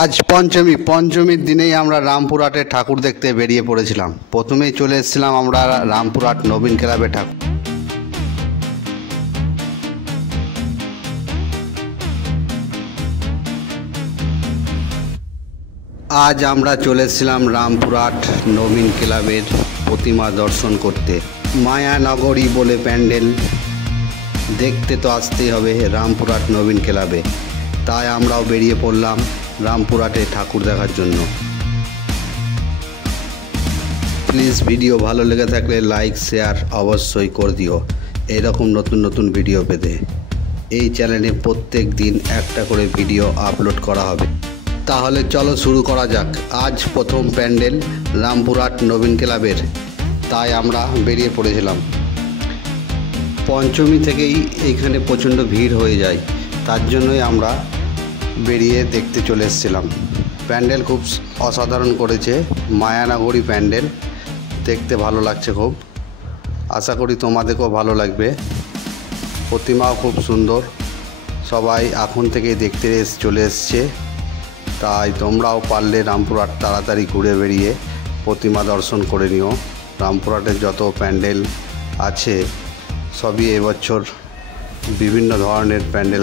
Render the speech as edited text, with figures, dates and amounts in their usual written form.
আজ পঞ্চমী পঞ্চমীর দিনেই আমরা রামপুরহাটে ঠাকুর দেখতে বেরিয়ে পড়েছিলাম। প্রথমেই চলে এসেছিলাম আমরা রামপুরহাট নবীন ক্লাবে ঠাকুর। আজ আমরা চলে এসেছিলাম রামপুরহাট নবীন ক্লাবের প্রতিমা দর্শন করতে। মায়ানগরী বলে প্যান্ডেল, দেখতে তো আসতেই হবে রামপুরহাট নবীন ক্লাবে। তাই আমরাও বেরিয়ে পড়লাম রামপুরহাটে ঠাকুর দেখার জন্য। প্লিজ ভিডিও ভালো লেগে থাকলে লাইক শেয়ার অবশ্যই করে দিও। এরকম নতুন নতুন ভিডিও পেতে এই চ্যানেলে প্রত্যেক দিন একটা করে ভিডিও আপলোড করা হবে। তাহলে চলো শুরু করা যাক। আজ প্রথম প্যান্ডেল রামপুরহাট নবীন ক্লাবের, তাই আমরা বেরিয়ে পড়েছিলাম। পঞ্চমী থেকেই এইখানে প্রচণ্ড ভিড় হয়ে যায়, তার জন্যই আমরা বেরিয়ে দেখতে চলে এসেছিলাম। প্যান্ডেল খুব অসাধারণ করেছে, মায়ানগরী প্যান্ডেল, দেখতে ভালো লাগছে খুব। আশা করি তোমাদেরকেও ভালো লাগবে। প্রতিমাও খুব সুন্দর, সবাই এখন থেকেই দেখতে চলে এসছে। তাই তোমরাও পারলে রামপুরহাট তাড়াতাড়ি ঘুরে বেরিয়ে প্রতিমা দর্শন করে নিও। রামপুরহাটের যত প্যান্ডেল আছে সবই এবছর বিভিন্ন ধরনের প্যান্ডেল।